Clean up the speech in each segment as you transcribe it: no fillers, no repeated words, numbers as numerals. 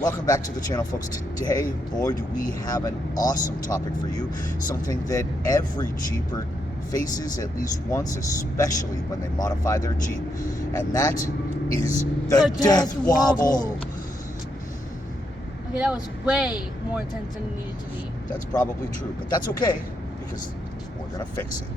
Welcome back to the channel, folks. Today, boy, do we have an awesome topic for you. Something that every Jeeper faces at least once, especially when they modify their Jeep. And that is the Death Wobble. Okay, that was way more intense than it needed to be. That's probably true, but that's okay because we're gonna fix it.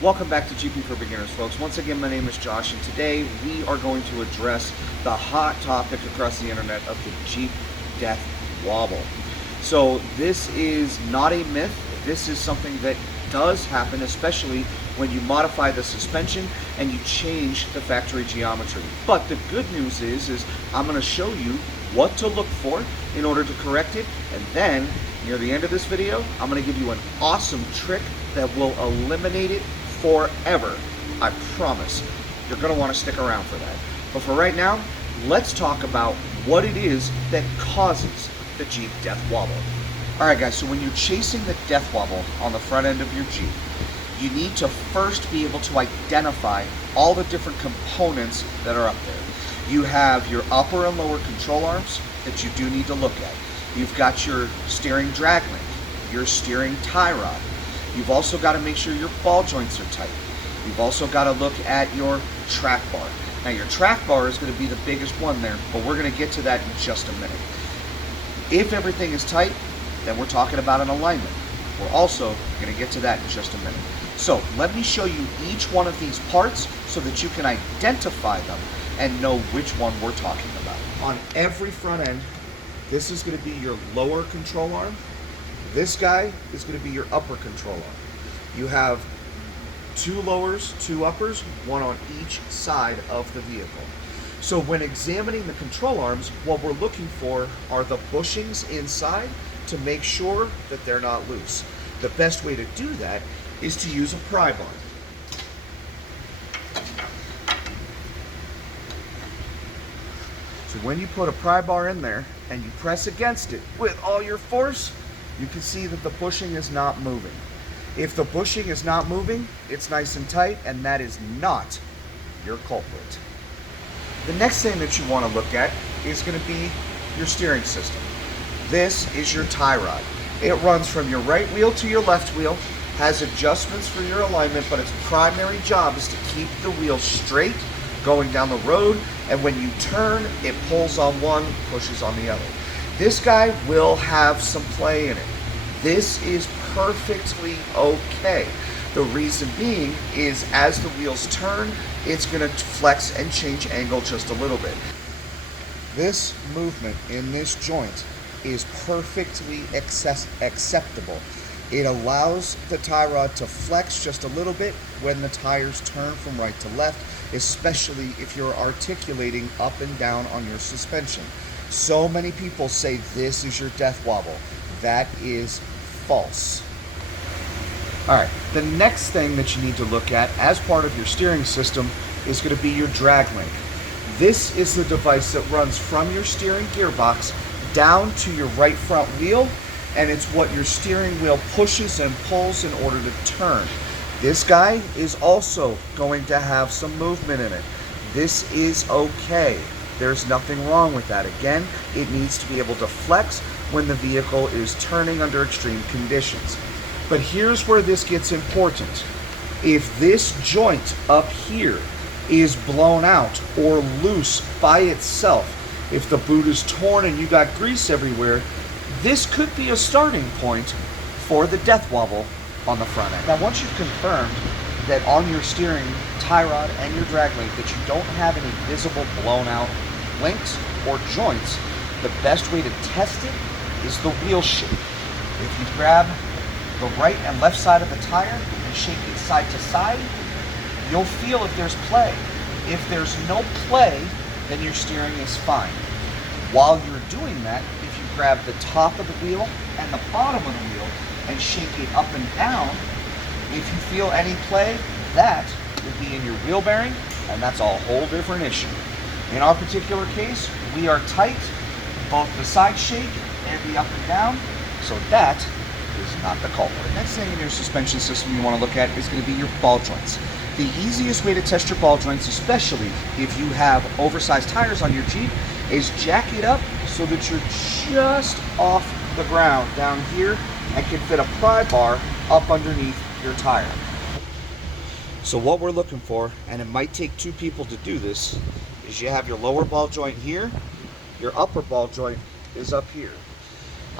Welcome back to GP for Beginners, folks. Once again, my name is Josh, and today we are going to address the hot topic across the internet of the Jeep Death Wobble. So this is not a myth. This is something that does happen, especially when you modify the suspension and you change the factory geometry. But the good news is I'm going to show you what to look for in order to correct it, and then near the end of this video, I'm going to give you an awesome trick that will eliminate it forever. I promise. You're going to want to stick around for that. But for right now, let's talk about what it is that causes the Jeep Death Wobble. Alright guys, so when you're chasing the Death Wobble on the front end of your Jeep, you need to first be able to identify all the different components that are up there. You have your upper and lower control arms that you do need to look at. You've got your steering drag link, your steering tie rod. You've also got to make sure your ball joints are tight. You've also got to look at your track bar. Now your track bar is going to be the biggest one there, but we're going to get to that in just a minute. If everything is tight, then we're talking about an alignment. We're also going to get to that in just a minute. So let me show you each one of these parts so that you can identify them and know which one we're talking about. On every front end, this is going to be your lower control arm. This guy is going to be your upper control arm. You have two lowers, two uppers, one on each side of the vehicle. So when examining the control arms, what we're looking for are the bushings inside to make sure that they're not loose. The best way to do that is to use a pry bar. So when you put a pry bar in there and you press against it with all your force, you can see that the bushing is not moving. If the bushing is not moving, it's nice and tight, and that is not your culprit. The next thing that you want to look at is going to be your steering system. This is your tie rod. It runs from your right wheel to your left wheel, has adjustments for your alignment, but its primary job is to keep the wheel straight going down the road, and when you turn, it pulls on one, pushes on the other. This guy will have some play in it. This is perfectly okay. The reason being is as the wheels turn, it's going to flex and change angle just a little bit. This movement in this joint is perfectly acceptable. It allows the tie rod to flex just a little bit when the tires turn from right to left, especially if you're articulating up and down on your suspension. So many people say this is your death wobble. That is false. Alright, the next thing that you need to look at as part of your steering system is going to be your drag link. This is the device that runs from your steering gearbox down to your right front wheel, and it's what your steering wheel pushes and pulls in order to turn. This guy is also going to have some movement in it. This is okay. There's nothing wrong with that. Again, it needs to be able to flex when the vehicle is turning under extreme conditions. But here's where this gets important. If this joint up here is blown out or loose by itself, if the boot is torn and you got grease everywhere, this could be a starting point for the death wobble on the front end. Now, once you've confirmed that on your steering tie rod and your drag link that you don't have any visible blown out links or joints, the best way to test it is the wheel shape. If you grab the right and left side of the tire and shake it side to side, you'll feel if there's play. If there's no play, then your steering is fine. While you're doing that, if you grab the top of the wheel and the bottom of the wheel and shake it up and down, if you feel any play, that would be in your wheel bearing, and that's a whole different issue. In our particular case, we are tight, both the side shake and the up and down, so that is not the culprit. Next thing in your suspension system you want to look at is going to be your ball joints. The easiest way to test your ball joints, especially if you have oversized tires on your Jeep, is jack it up so that you're just off the ground down here and can fit a pry bar up underneath your tire. So what we're looking for, and it might take two people to do this, is you have your lower ball joint here, your upper ball joint is up here.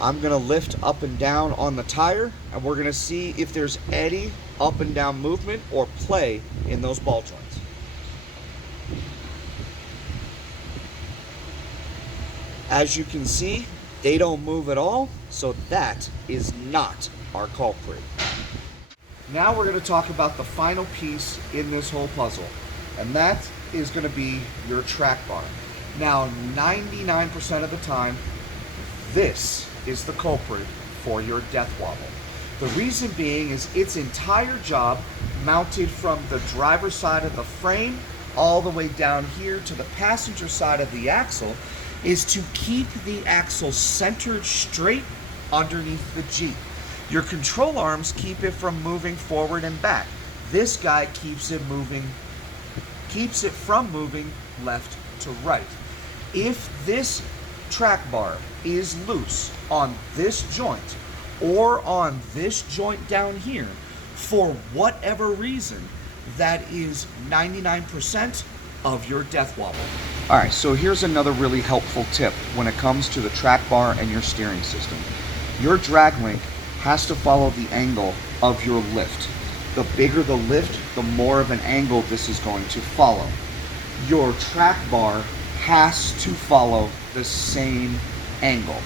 I'm gonna lift up and down on the tire, and we're gonna see if there's any up and down movement or play in those ball joints. As you can see, they don't move at all, so that is not our culprit. Now we're going to talk about the final piece in this whole puzzle, and that is going to be your track bar. Now, 99% of the time, this is the culprit for your death wobble. The reason being is its entire job, mounted from the driver's side of the frame all the way down here to the passenger side of the axle, is to keep the axle centered straight underneath the Jeep. Your control arms keep it from moving forward and back. This guy keeps it from moving left to right. If this track bar is loose on this joint or on this joint down here, for whatever reason, that is 99% of your death wobble. All right, so here's another really helpful tip when it comes to the track bar and your steering system. Your drag link has to follow the angle of your lift. The bigger the lift, the more of an angle this is going to follow. Your track bar has to follow the same angle.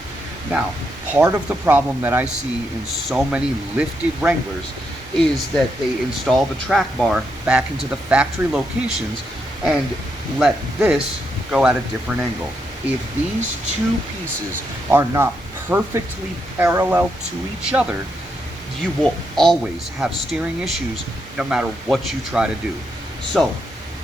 Now, part of the problem that I see in so many lifted Wranglers is that they install the track bar back into the factory locations and let this go at a different angle. If these two pieces are not perfectly parallel to each other, you will always have steering issues no matter what you try to do. So,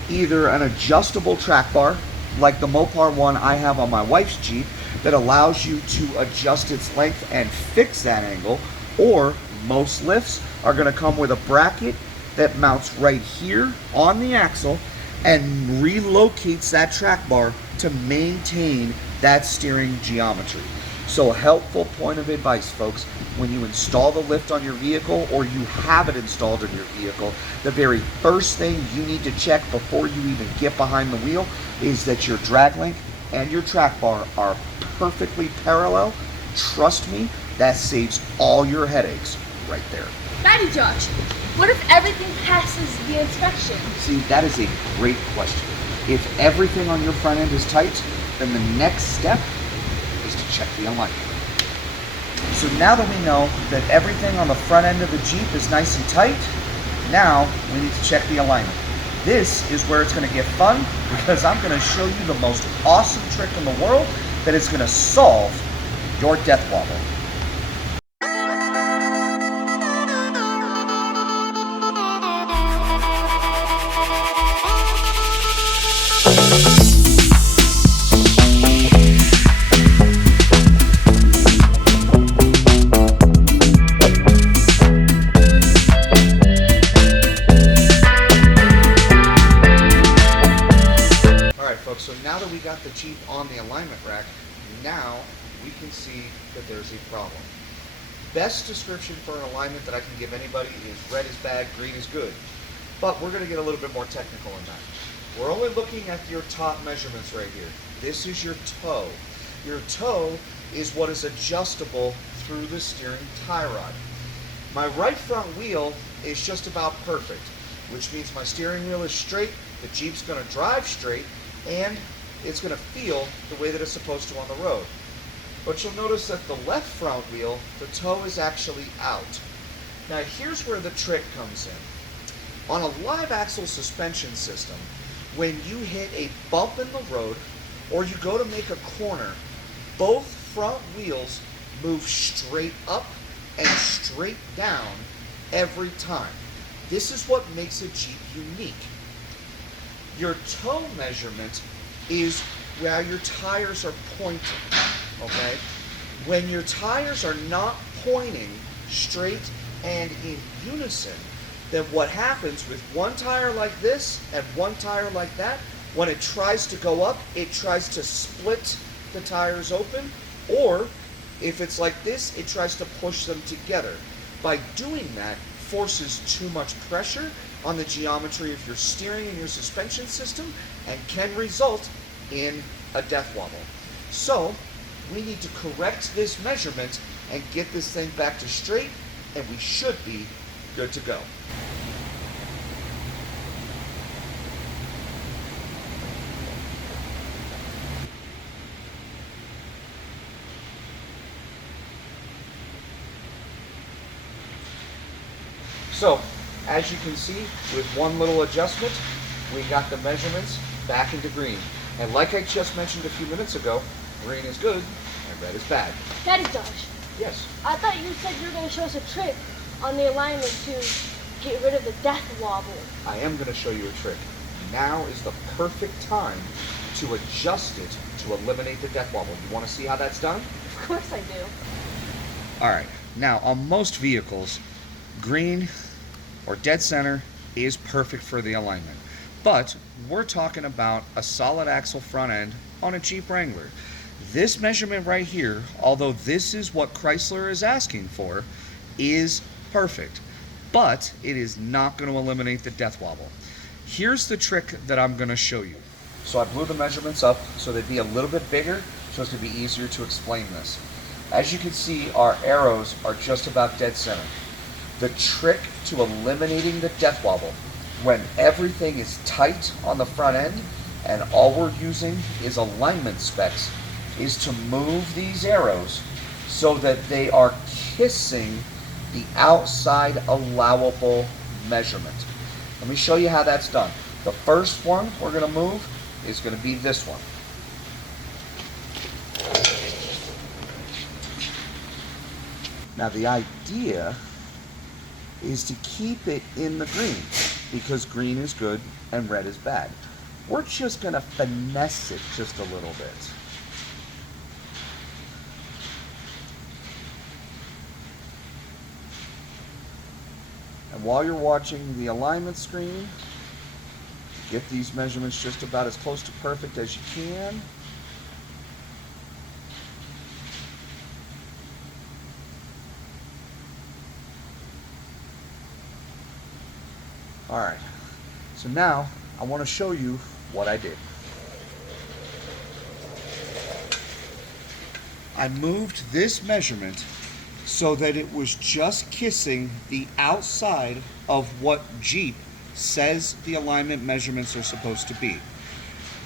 either an adjustable track bar, like the Mopar one I have on my wife's Jeep, that allows you to adjust its length and fix that angle, or most lifts are going to come with a bracket that mounts right here on the axle and relocates that track bar to maintain that steering geometry. So, a helpful point of advice, folks, when you install the lift on your vehicle or you have it installed in your vehicle, the very first thing you need to check before you even get behind the wheel is that your drag link and your track bar are perfectly parallel. Trust me, that saves all your headaches right there. Daddy Josh, what if everything passes the inspection? See, that is a great question. If everything on your front end is tight, then the next step is to check the alignment. So now that we know that everything on the front end of the Jeep is nice and tight, now we need to check the alignment. This is where it's going to get fun, because I'm going to show you the most awesome trick in the world that is going to solve your death wobble. So now that we got the Jeep on the alignment rack, now we can see that there's a problem. Best description for an alignment that I can give anybody is red is bad, green is good. But we're going to get a little bit more technical in that. We're only looking at your top measurements right here. This is your toe. Your toe is what is adjustable through the steering tie rod. My right front wheel is just about perfect, which means my steering wheel is straight, the Jeep's going to drive straight, and it's going to feel the way that it's supposed to on the road. But you'll notice that the left front wheel, the toe is actually out. Now here's where the trick comes in. On a live axle suspension system, when you hit a bump in the road or you go to make a corner, both front wheels move straight up and straight down every time. This is what makes a Jeep unique. Your toe measurement is where your tires are pointing, okay? When your tires are not pointing, straight, and in unison, then what happens with one tire like this and one tire like that, when it tries to go up, it tries to split the tires open, or if it's like this, it tries to push them together. By doing that, forces too much pressure on the geometry of your steering and your suspension system and can result in a death wobble. So we need to correct this measurement and get this thing back to straight, and we should be good to go. So, as you can see, with one little adjustment, we got the measurements back into green. And like I just mentioned a few minutes ago, green is good and red is bad. Daddy Josh, Yes. I thought you said you were going to show us a trick on the alignment to get rid of the death wobble. I am going to show you a trick. Now is the perfect time to adjust it to eliminate the death wobble. You want to see how that's done? Of course I do. All right. Now, on most vehicles, green or dead center is perfect for the alignment. But we're talking about a solid axle front end on a Jeep Wrangler. This measurement right here, although this is what Chrysler is asking for, is perfect. But it is not going to eliminate the death wobble. Here's the trick that I'm going to show you. So I blew the measurements up so they'd be a little bit bigger, so it's going to be easier to explain this. As you can see, our arrows are just about dead center. The trick to eliminating the death wobble, when everything is tight on the front end and all we're using is alignment specs, is to move these arrows so that they are kissing the outside allowable measurement. Let me show you how that's done. The first one we're going to move is going to be this one. Now the idea is to keep it in the green, because green is good and red is bad. We're just going to finesse it just a little bit. And while you're watching the alignment screen, get these measurements just about as close to perfect as you can. Alright, so now I want to show you what I did. I moved this measurement so that it was just kissing the outside of what Jeep says the alignment measurements are supposed to be.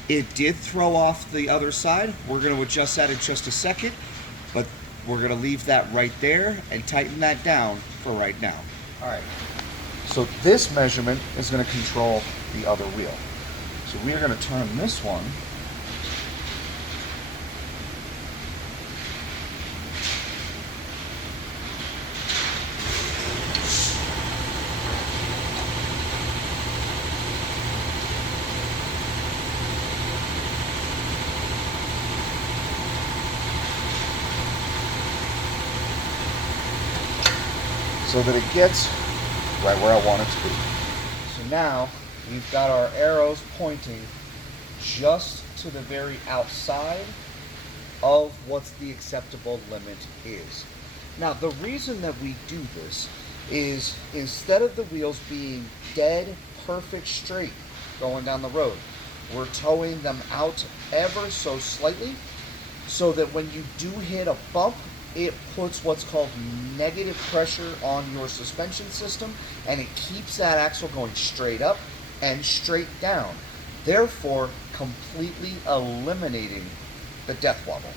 It did throw off the other side. We're going to adjust that in just a second, but we're going to leave that right there and tighten that down for right now. Alright. So this measurement is going to control the other wheel. So we are going to turn this one so that it gets right where I want it to be. So now we've got our arrows pointing just to the very outside of what the acceptable limit is. Now the reason that we do this is instead of the wheels being dead perfect straight going down the road, we're towing them out ever so slightly so that when you do hit a bump, it puts what's called negative pressure on your suspension system, and it keeps that axle going straight up and straight down, therefore completely eliminating the death wobble.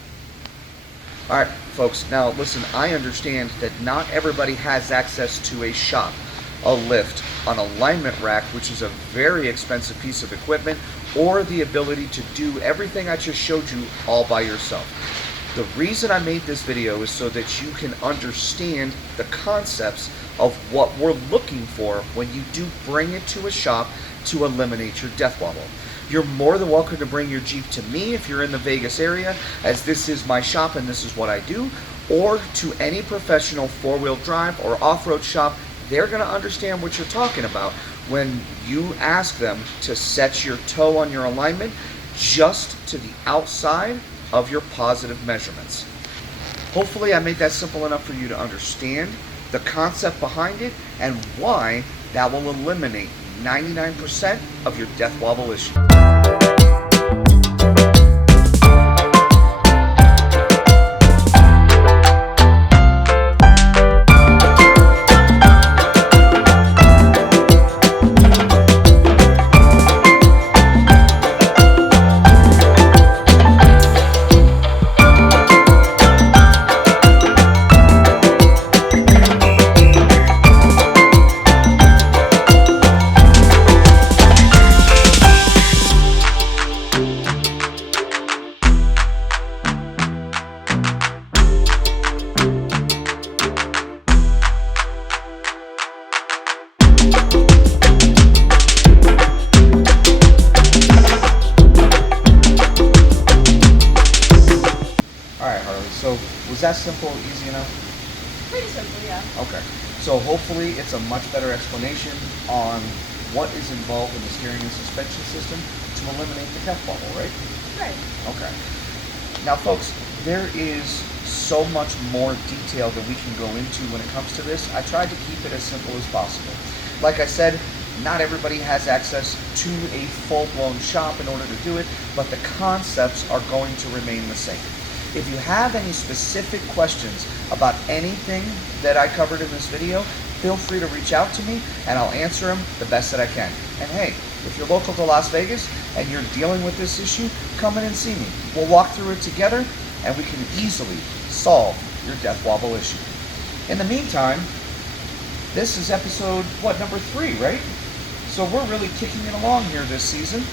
Alright folks, now listen, I understand that not everybody has access to a shop, a lift, an alignment rack, which is a very expensive piece of equipment, or the ability to do everything I just showed you all by yourself. The reason I made this video is so that you can understand the concepts of what we're looking for when you do bring it to a shop to eliminate your death wobble. You're more than welcome to bring your Jeep to me if you're in the Vegas area, as this is my shop and this is what I do, or to any professional four-wheel drive or off-road shop, they're going to understand what you're talking about when you ask them to set your toe on your alignment just to the outside of your positive measurements. Hopefully I made that simple enough for you to understand the concept behind it and why that will eliminate 99% of your death wobble issue. So was that simple, easy enough? Pretty simple, yeah. Okay. So hopefully it's a much better explanation on what is involved in the steering and suspension system to eliminate the death wobble, right? Right. Okay. Now folks, there is so much more detail that we can go into when it comes to this. I tried to keep it as simple as possible. Like I said, not everybody has access to a full-blown shop in order to do it, but the concepts are going to remain the same. If you have any specific questions about anything that I covered in this video, feel free to reach out to me and I'll answer them the best that I can. And hey, if you're local to Las Vegas and you're dealing with this issue, come in and see me. We'll walk through it together and we can easily solve your death wobble issue. In the meantime, this is episode, number 3, right? So we're really kicking it along here this season.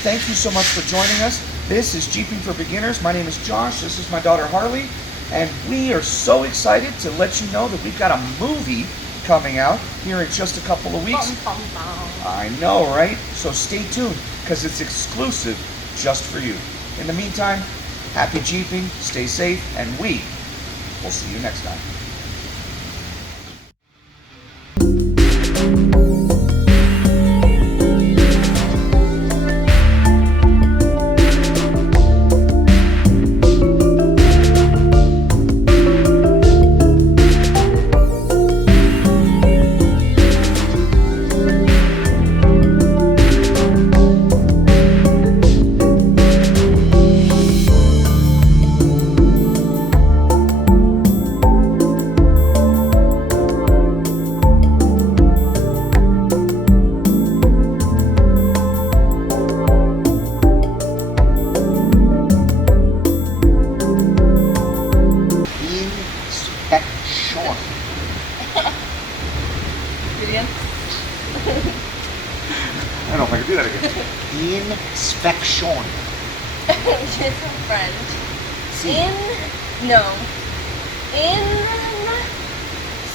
Thank you so much for joining us. This is Jeeping for Beginners. My name is Josh. This is my daughter Harley. And we are so excited to let you know that we've got a movie coming out here in just a couple of weeks. Bum, bum, bum. I know, right? So stay tuned because it's exclusive just for you. In the meantime, happy Jeeping, stay safe, and we will see you next time. I don't know if I can do that again. Inspection. It's in French. See.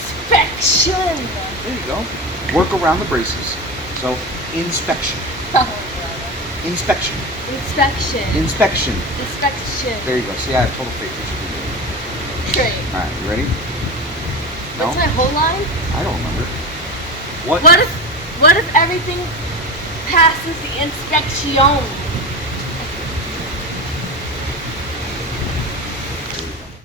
Inspection. There you go. Work around the braces. So, inspection. Inspection. Inspection. Inspection. Inspection. There you go. See, I have total faith that you can do it. Great. Alright, you ready? What's my whole line? I don't remember. What? What if everything passes the inspection?